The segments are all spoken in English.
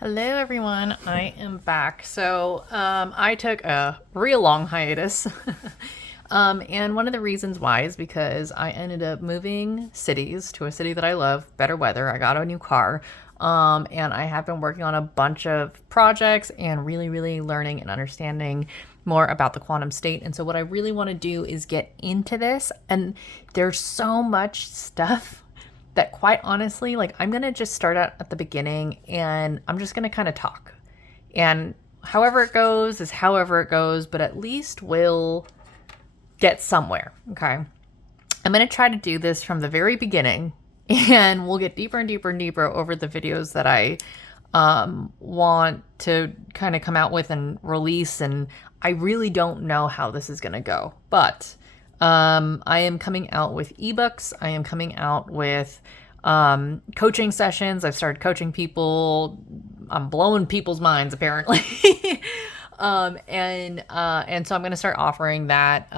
Hello, everyone. I am back. I took a real long hiatus. And one of the reasons why is because I ended up moving cities to a city that I love, better weather. I got a new car. And I have been working on a bunch of projects and really, really learning and understanding more about the quantum state. And so, what I really want to do is get into this. And there's so much stuff that, quite honestly, like, I'm going to just start out at the beginning and I'm just going to kind of talk. And however it goes is however it goes, but at least we'll get somewhere. Okay. I'm going to try to do this from the very beginning and we'll get deeper and deeper and deeper over the videos that I want to kind of come out with and release. And I really don't know how this is going to go, but I am coming out with ebooks. I am coming out with coaching sessions. I've started coaching people. I'm blowing people's minds, apparently. And so I'm going to start offering that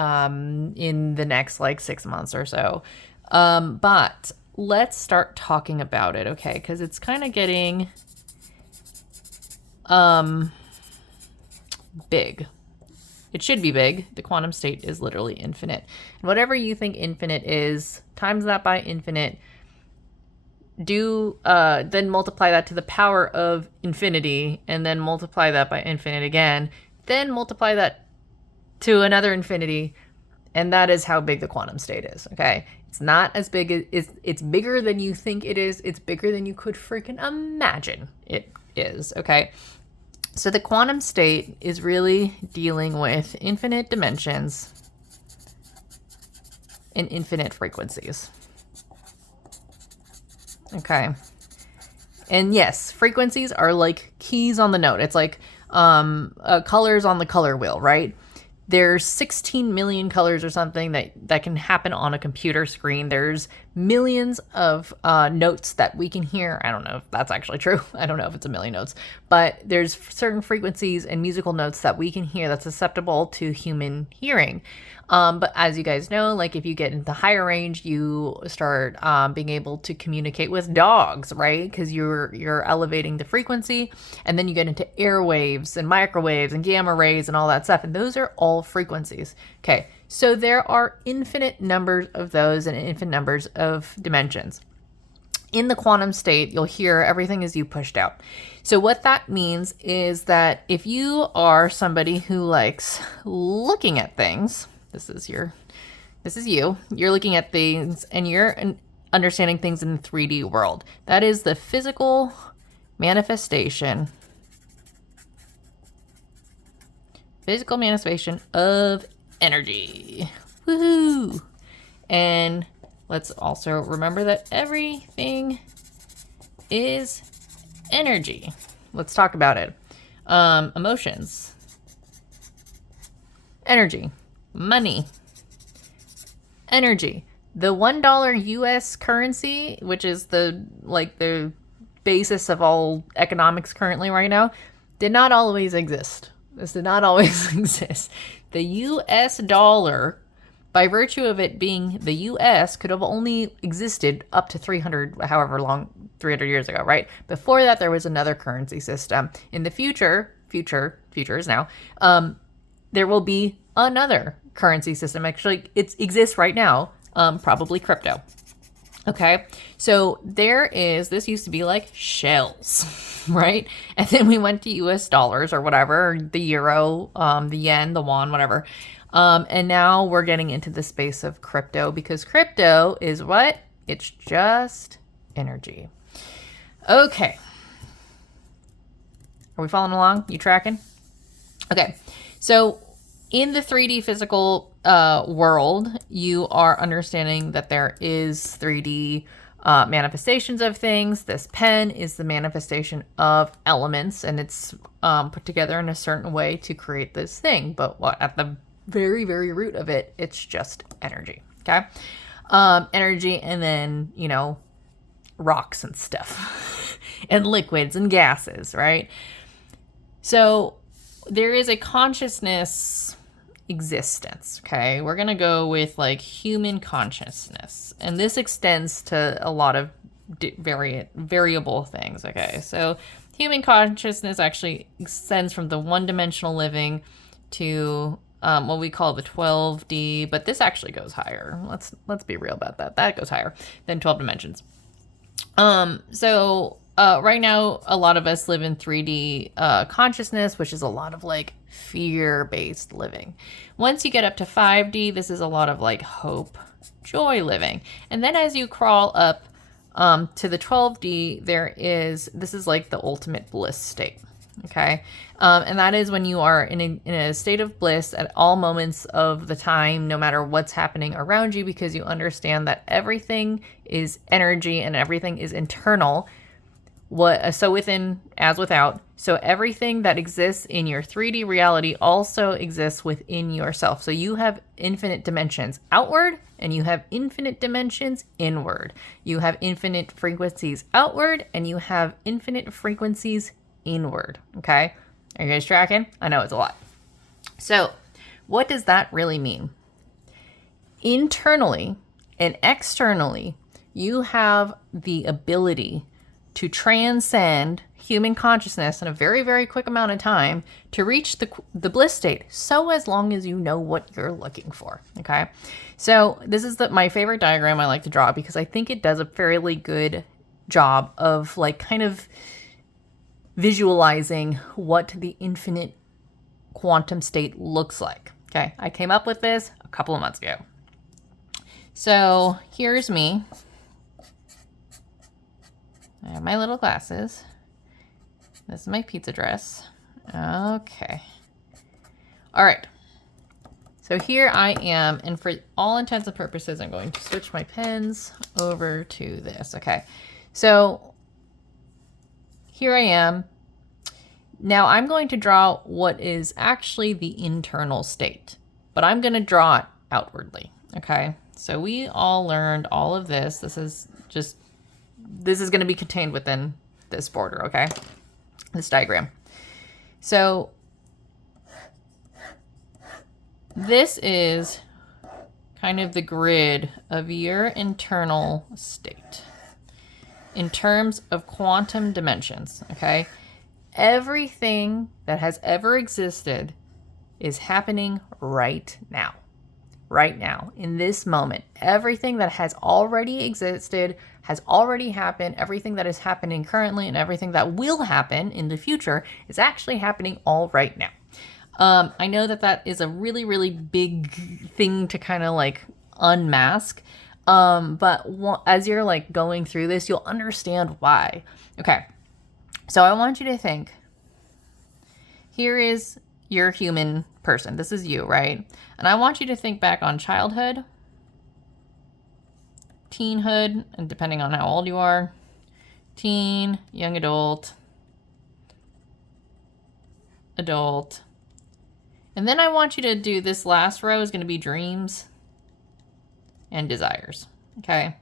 in the next like 6 months or so. But let's start talking about it, okay? Because it's kind of getting big. It should be big. The quantum state is literally infinite. And whatever you think infinite is, times that by infinite, then multiply that to the power of infinity, and then multiply that by infinite again, then multiply that to another infinity, and that is how big the quantum state is, okay? It's not as big as, it's bigger than you think it is. It's bigger than you could freaking imagine it is, okay? So the quantum state is really dealing with infinite dimensions and infinite frequencies. Okay. And yes, frequencies are like keys on the note. It's like colors on the color wheel, right? There's 16 million colors or something that can happen on a computer screen. There's millions of notes that we can hear. I don't know if that's actually true. I don't know if it's a million notes, but there's certain frequencies and musical notes that we can hear that's susceptible to human hearing. But as you guys know, like if you get into higher range, you start being able to communicate with dogs, right? Because you're elevating the frequency, and then you get into airwaves and microwaves and gamma rays and all that stuff, and those are all frequencies. Okay, so there are infinite numbers of those and infinite numbers of dimensions. In the quantum state, you'll hear everything is you pushed out. So what that means is that if you are somebody who likes looking at things, this is you. You're looking at things and you're understanding things in the 3D world. That is the physical manifestation of energy. Woohoo! And let's also remember that everything is energy. Let's talk about it. Emotions, energy, money, energy. The $1 US currency, which is the basis of all economics currently right now, did not always exist. This did not always exist. The US dollar, by virtue of it being the US, could have only existed up to 300 years ago, right? Before that, there was another currency system. In the future is now, there will be another currency system. Actually, it exists right now, probably crypto. Okay, so this used to be like shells, right? And then we went to US dollars or whatever, the euro, the yen, the won, whatever. And now we're getting into the space of crypto, because crypto is what? It's just energy. Okay. Are we following along? You tracking? Okay. So in the 3D physical world, you are understanding that there is 3D manifestations of things. This pen is the manifestation of elements, and it's put together in a certain way to create this thing. But at the very, very root of it, it's just energy. Okay. Energy, and then, rocks and stuff and liquids and gases, right? So there is a consciousness existence. Okay, we're gonna go with like human consciousness, and this extends to a lot of variable things. Okay, so human consciousness actually extends from the one-dimensional living to what we call the 12D, but this actually goes higher. Let's be real about that. That goes higher than 12 dimensions. Right now, a lot of us live in 3D consciousness, which is a lot of like fear-based living. Once you get up to 5D, this is a lot of like hope, joy living. And then as you crawl up to the 12D, this is like the ultimate bliss state. Okay. And that is when you are in a state of bliss at all moments of the time, no matter what's happening around you, because you understand that everything is energy and everything is internal. So within as without. So everything that exists in your 3D reality also exists within yourself. So you have infinite dimensions outward and you have infinite dimensions inward. You have infinite frequencies outward and you have infinite frequencies inward. Okay? Are you guys tracking? I know it's a lot. So what does that really mean? Internally and externally, you have the ability to transcend human consciousness in a very, very quick amount of time to reach the bliss state. So as long as you know what you're looking for. Okay. So this is my favorite diagram I like to draw because I think it does a fairly good job of like kind of visualizing what the infinite quantum state looks like. Okay. I came up with this a couple of months ago. So here's me. I have my little glasses. This is my pizza dress. Okay. All right. So here I am, and for all intents and purposes, I'm going to switch my pens over to this. Okay. So here I am. Now I'm going to draw what is actually the internal state, but I'm going to draw it outwardly. Okay. So we all learned all of this. This is going to be contained within this border, okay? This diagram. So this is kind of the grid of your internal state in terms of quantum dimensions, okay? Everything that has ever existed is happening right now. Right now, in this moment. Everything that has already existed has already happened. Everything that is happening currently and everything that will happen in the future is actually happening all right now. I know that is a really, really big thing to kind of like unmask. But as you're like going through this, you'll understand why. Okay. So I want you to think, here is your human person. This is you, right? And I want you to think back on childhood, teenhood, and depending on how old you are, teen, young adult, adult. And then I want you to do this last row is going to be dreams and desires. Okay.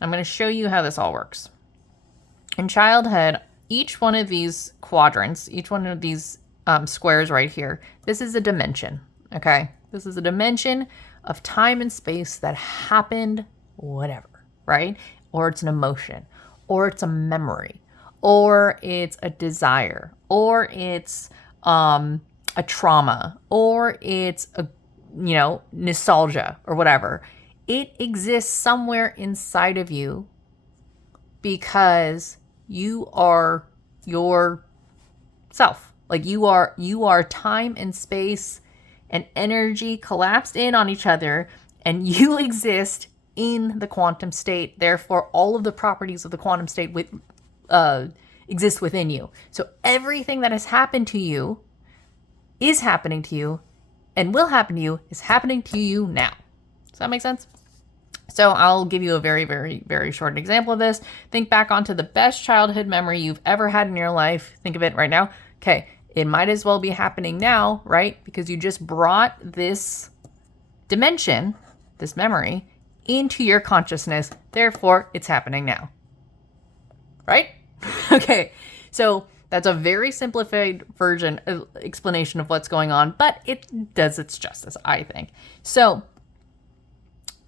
I'm going to show you how this all works. In childhood, each one of these quadrants, each one of these squares right here, this is a dimension. Okay. This is a dimension of time and space that happened, whatever, right? Or it's an emotion, or it's a memory, or it's a desire, or it's a trauma, or it's a, nostalgia or whatever. It exists somewhere inside of you because you are yourself. Like you are time and space and energy collapsed in on each other, and you exist in the quantum state. Therefore, all of the properties of the quantum state exist within you. So everything that has happened to you is happening to you and will happen to you is happening to you now. Does that make sense? So I'll give you a very, very, very short example of this. Think back onto the best childhood memory you've ever had in your life. Think of it right now. Okay. It might as well be happening now, right? Because you just brought this dimension, this memory, into your consciousness. Therefore, it's happening now. Right? Okay. So that's a very simplified explanation of what's going on, but it does its justice, I think. So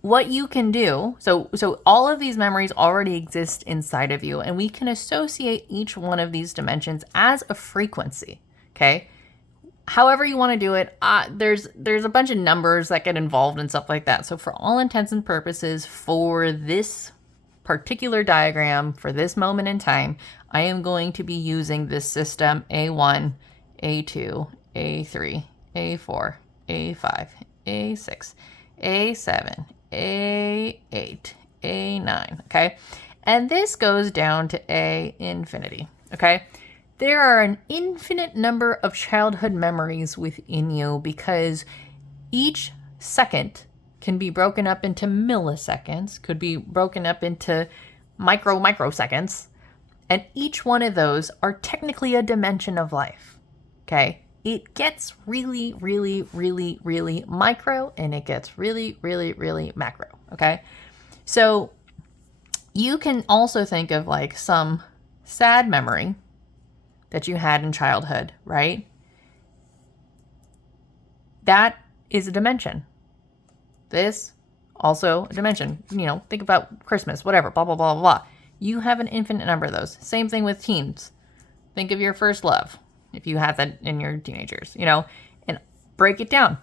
what you can do, so all of these memories already exist inside of you, and we can associate each one of these dimensions as a frequency. Okay, however you want to do it. There's a bunch of numbers that get involved and stuff like that. So for all intents and purposes, for this particular diagram, for this moment in time, I am going to be using this system A1, A2, A3, A4, A5, A6, A7, A8, A9, okay? And this goes down to A infinity, okay? There are an infinite number of childhood memories within you because each second can be broken up into milliseconds, could be broken up into microseconds, and each one of those are technically a dimension of life, okay? It gets really, really, really, really micro, and it gets really, really, really macro, okay? So you can also think of like some sad memory that you had in childhood, right? That is a dimension. This also a dimension. You know, think about Christmas, whatever, blah, blah, blah, blah. You have an infinite number of those. Same thing with teens. Think of your first love, if you had that in your teenagers, you know, and break it down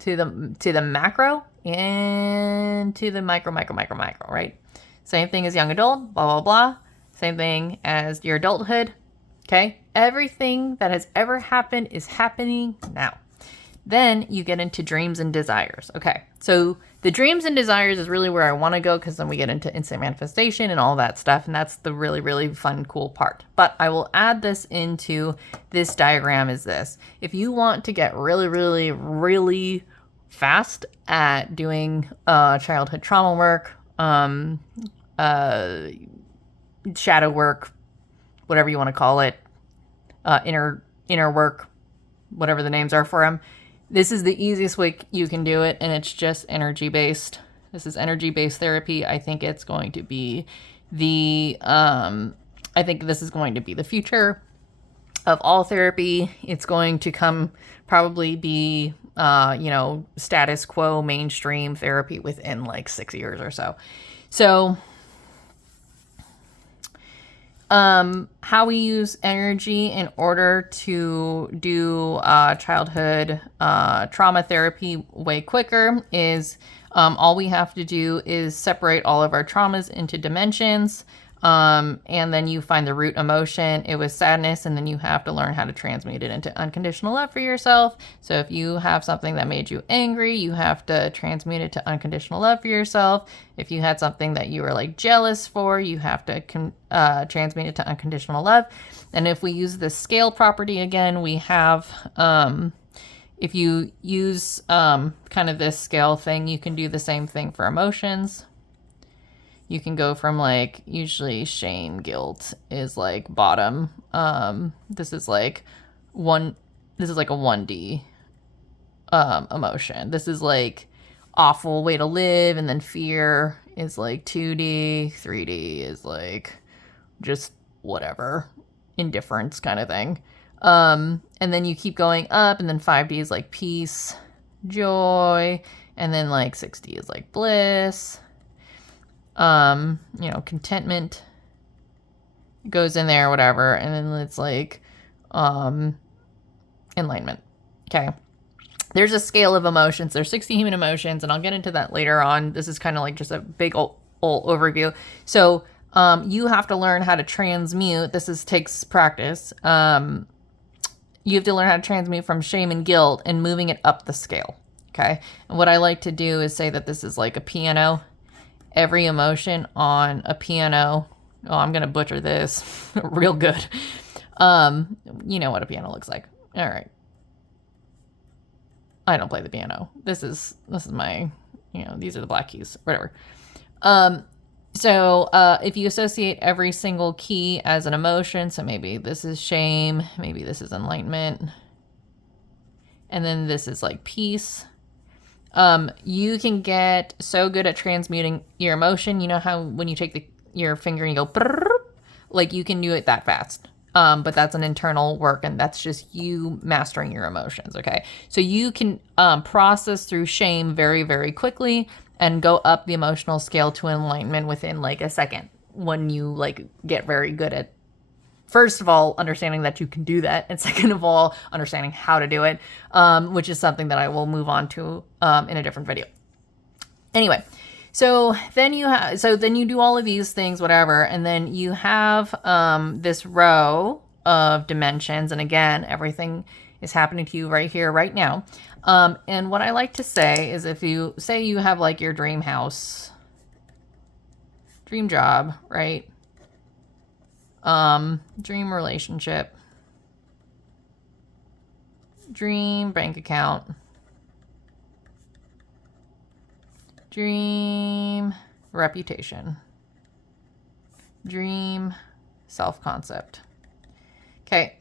to the macro and to the micro, right? Same thing as young adult, blah, blah, blah. Same thing as your adulthood, okay? Everything that has ever happened is happening now. Then you get into dreams and desires. Okay, so the dreams and desires is really where I want to go, because then we get into instant manifestation and all that stuff, and that's the really, really fun, cool part. But I will add this into this diagram is this. If you want to get really, really, really fast at doing childhood trauma work, shadow work, whatever you want to call it, inner work, whatever the names are for them, this is the easiest way you can do it, and it's just energy-based. This is energy-based therapy. I think it's going to be I think this is going to be the future of all therapy. It's going to probably be, status quo mainstream therapy within like 6 years or so. So, how we use energy in order to do childhood trauma therapy way quicker is all we have to do is separate all of our traumas into dimensions, and then you find the root emotion. It was sadness, and then you have to learn how to transmute it into unconditional love for yourself. So if you have something that made you angry, you have to transmute it to unconditional love for yourself. If you had something that you were like jealous for, you have to transmute it to unconditional love. And if we use the scale property again, we have, if you use kind of this scale thing, you can do the same thing for emotions. You can go from like, usually shame, guilt is like bottom. This is like a 1D emotion. This is like awful way to live, and then fear is like 2D, 3D is like just whatever, indifference kind of thing. And then you keep going up, and then 5D is like peace, joy, and then like 6D is like bliss. Contentment goes in there, whatever, and then it's like enlightenment. Okay. There's a scale of emotions. There's 60 human emotions, and I'll get into that later on. This is kind of like just a big old overview. So you have to learn how to transmute. Takes practice. You have to learn how to transmute from shame and guilt and moving it up the scale. Okay. And what I like to do is say that this is like a piano. Every emotion on a piano. Oh, I'm going to butcher this real good. You know what a piano looks like. All right. I don't play the piano. This is my, these are the black keys, whatever. So if you associate every single key as an emotion, so maybe this is shame, maybe this is enlightenment, and then this is like peace. You can get so good at transmuting your emotion. You know how when you take your finger and you go, like you can do it that fast. But that's an internal work, and that's just you mastering your emotions, okay? So you can process through shame very, very quickly, and go up the emotional scale to enlightenment within like a second when you like get very good at, first of all, understanding that you can do that, and second of all, understanding how to do it, which is something that I will move on to in a different video. Anyway, so then you do all of these things, whatever, and then you have this row of dimensions, and again, everything is happening to you right here, right now. And what I like to say is, if you say you have like your dream house, dream job, right? Dream relationship, dream bank account, dream reputation, dream self-concept. Okay.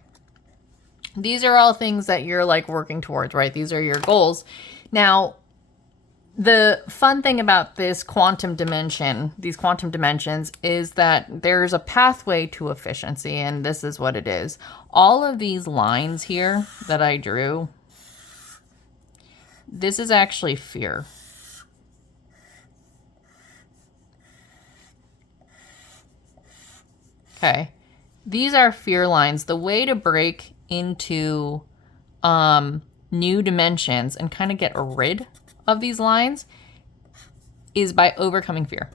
These are all things that you're like working towards, right? These are your goals. Now, the fun thing about this quantum dimension, these quantum dimensions, is that there's a pathway to efficiency, and this is what it is. All of these lines here that I drew, this is actually fear. Okay. These are fear lines. The way to break into new dimensions and kind of get rid of these lines is by overcoming fear.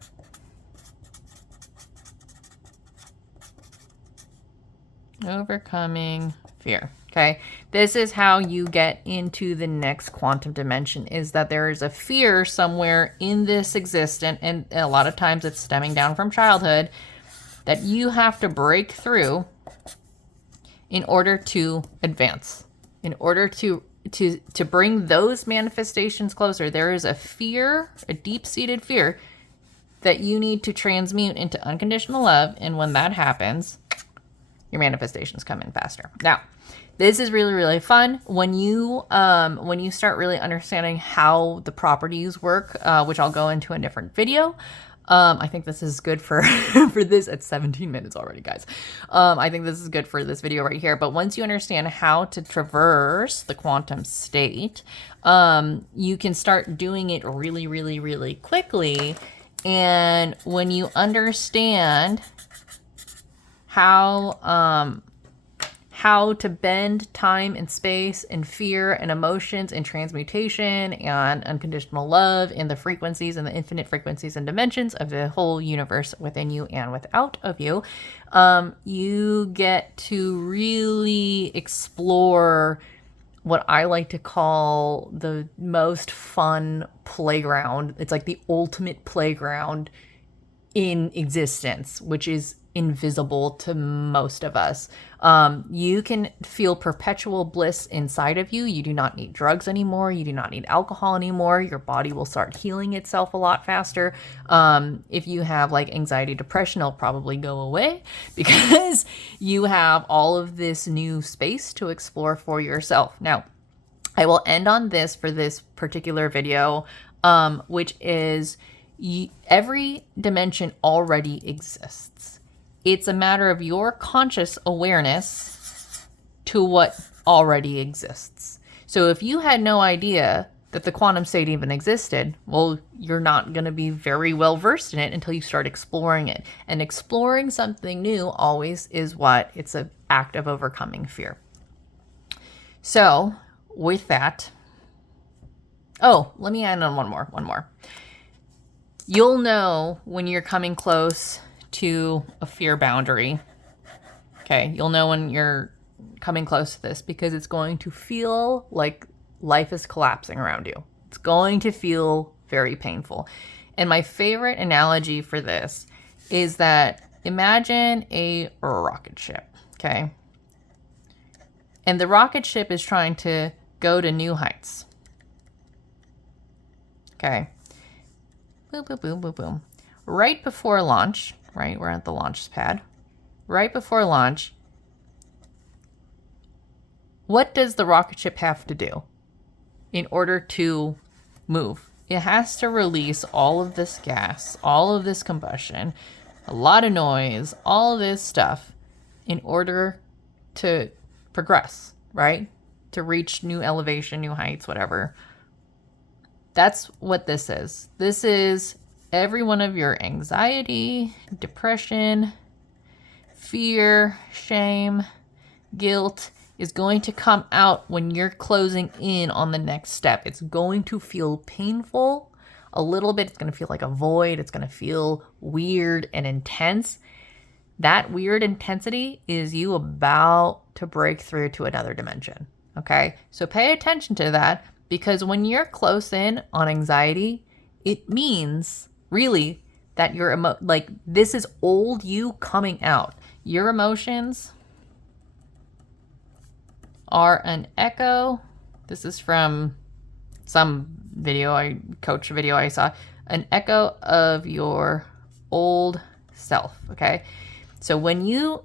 Overcoming fear. Okay, this is how you get into the next quantum dimension, is that there is a fear somewhere in this existence, and a lot of times it's stemming down from childhood, that you have to break through in order to advance, in order to bring those manifestations closer. There is a fear, a deep-seated fear, that you need to transmute into unconditional love, and when that happens, your manifestations come in faster. Now, this is really, really fun when you start really understanding how the properties work, which I'll go into a different video. I think this is good for for this at 17 minutes already, guys. I think this is good for this video right here. But once you understand how to traverse the quantum state, you can start doing it really, really, really quickly. And when you understand how to bend time and space and fear and emotions and transmutation and unconditional love and the frequencies and the infinite frequencies and dimensions of the whole universe within you and without of you, you get to really explore what I like to call the most fun playground. It's like the ultimate playground in existence, which is invisible to most of us. You can feel perpetual bliss inside of you. You do not need drugs anymore. You do not need alcohol anymore. Your body will start healing itself a lot faster. If you have like anxiety, depression, it'll probably go away because you have all of this new space to explore for yourself. Now, I will end on this for this particular video, which is every dimension already exists. It's a matter of your conscious awareness to what already exists. So if you had no idea that the quantum state even existed, well, you're not going to be very well versed in it until you start exploring it. And exploring something new always is what? It's an act of overcoming fear. So with that, oh, let me end on one more. You'll know when you're coming close to a fear boundary. Okay, you'll know when you're coming close to this because it's going to feel like life is collapsing around you. It's going to feel very painful. And my favorite analogy for this is that imagine a rocket ship, okay? And the rocket ship is trying to go to new heights. Okay. Boom, boom, boom, boom, boom. Right before launch, right? We're at the launch pad. Right before launch, what does the rocket ship have to do in order to move? It has to release all of this gas, all of this combustion, a lot of noise, all of this stuff in order to progress, right? To reach new elevation, new heights, whatever. That's what this is. This is every one of your anxiety, depression, fear, shame, guilt is going to come out when you're closing in on the next step. It's going to feel painful a little bit. It's going to feel like a void. It's going to feel weird and intense. That weird intensity is you about to break through to another dimension. Okay? So pay attention to that, because when you're close in on anxiety, it means really that you're this is old you coming out. Your emotions are an echo. This is from some coach video I saw. An echo of your old self. Okay. So when you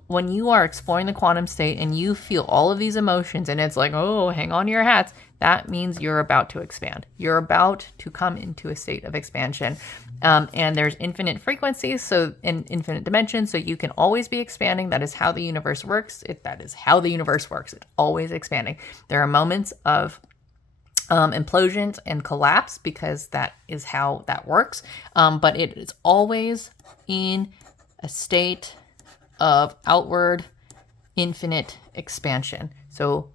are exploring the quantum state and you feel all of these emotions and it's like, oh, hang on to your hats, that means you're about to expand. You're about to come into a state of expansion. And there's infinite frequencies, so in infinite dimensions, so you can always be expanding. That is how the universe works. That is how the universe works. It's always expanding. There are moments of implosions and collapse, because that is how that works. But it is always in a state of outward infinite expansion. So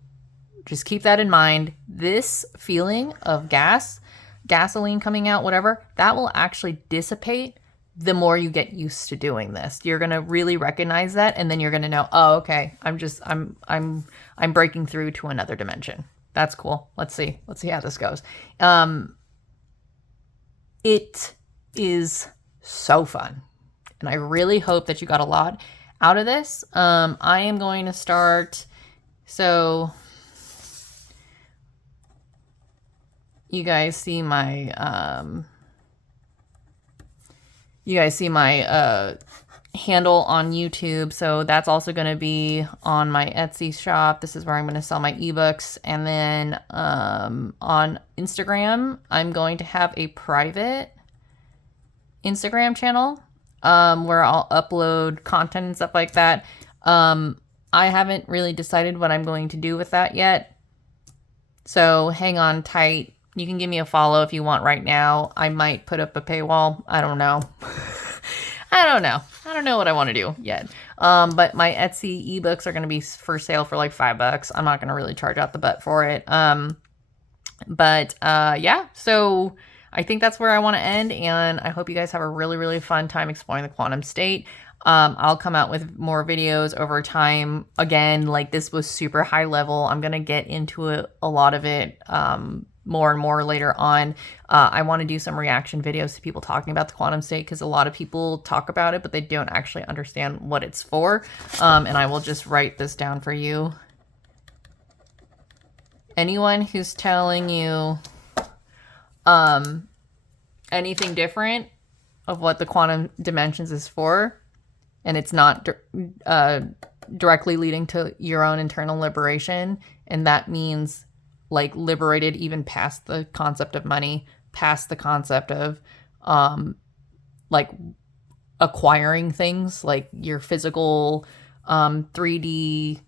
just keep that in mind. This feeling of gasoline coming out, whatever, that will actually dissipate the more you get used to doing this. You're going to really recognize that, and then you're going to know, oh, okay, I'm breaking through to another dimension. That's cool. Let's see how this goes. It is so fun, and I really hope that you got a lot out of this. I am going to start. So you guys see my handle on YouTube. So that's also going to be on my Etsy shop. This is where I'm going to sell my ebooks. And then on Instagram, I'm going to have a private Instagram channel where I'll upload content and stuff like that. I haven't really decided what I'm going to do with that yet. So hang on tight. You can give me a follow if you want right now. I might put up a paywall. I don't know. I don't know what I want to do yet. But my Etsy ebooks are going to be for sale for like $5. I'm not going to really charge out the butt for it. Yeah, so I think that's where I want to end. And I hope you guys have a really, really fun time exploring the quantum state. I'll come out with more videos over time. Again, like this was super high level. I'm going to get into a lot of it more and more later on. I want to do some reaction videos to people talking about the quantum state, because a lot of people talk about it, but they don't actually understand what it's for. And I will just write this down for you. Anyone who's telling you anything different of what the quantum dimensions is for, and it's not directly leading to your own internal liberation, and that means like liberated even past the concept of money, past the concept of like acquiring things like your physical 3D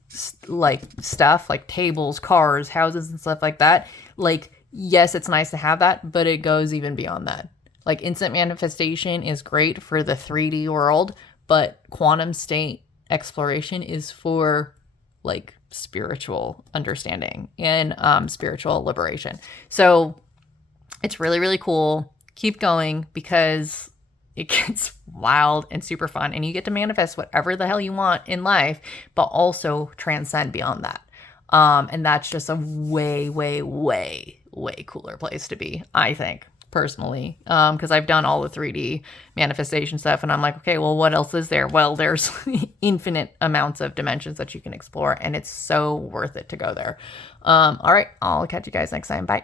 like stuff, like tables, cars, houses, and stuff like that. Like, yes, it's nice to have that, but it goes even beyond that. Like instant manifestation is great for the 3D world, but quantum state exploration is for like spiritual understanding and spiritual liberation. So it's really, really cool. Keep going, because it gets wild and super fun, and you get to manifest whatever the hell you want in life, but also transcend beyond that. And that's just a way, way, way, way cooler place to be, I think, personally, because I've done all the 3D manifestation stuff, and I'm like, okay, well, what else is there? Well, there's infinite amounts of dimensions that you can explore, and it's so worth it to go there. All right, I'll catch you guys next time. Bye.